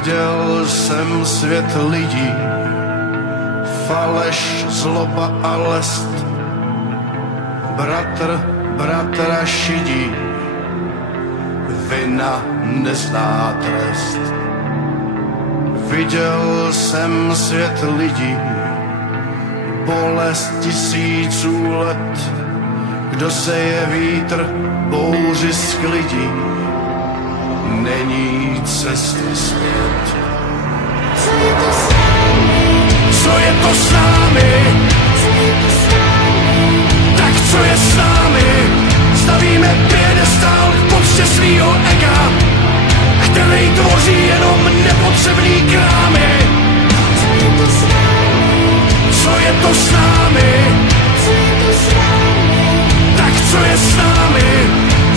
Viděl jsem svět lidí, faleš, zloba a lest. Bratr bratra šidí, vina nezná trest. Viděl jsem svět lidí, bolest tisíců let. Kdo seje vítr, bouři sklidí, není cesty zpět. Co je to s námi? Co je to s námi? Co je to s námi? Tak co je s námi? Stavíme piedestál k poctě svýho ega, který tvoří jenom nepotřebný krámy. Co je to s námi? Co je to s námi? Co je to s námi? Tak co je s námi?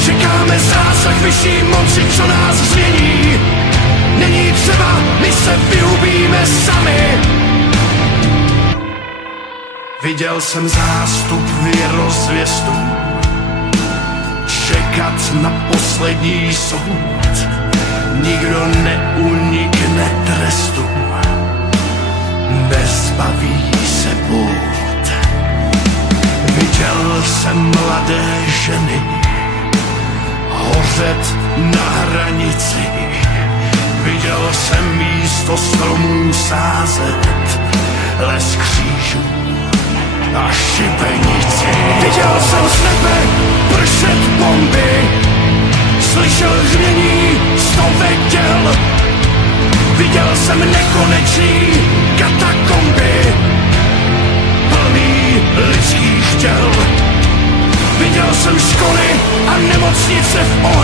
Čekáme zásah vyšší moci, co nás změní. Není třeba, my se vyhubíme sami. Viděl jsem zástup věrozvěstů čekat na poslední soud. Nikdo neunikne trestu, nezbaví se půd. Viděl jsem mladé ženy hořet na hranici. Viděl jsem místo stromů sázet les křížů a šibenici. Viděl jsem z nebe pršet bomby, slyšel hřmění stovek děl. Viděl jsem nekonečný katakomby plný lidských těl. Viděl jsem školy a nemocnice v ohni.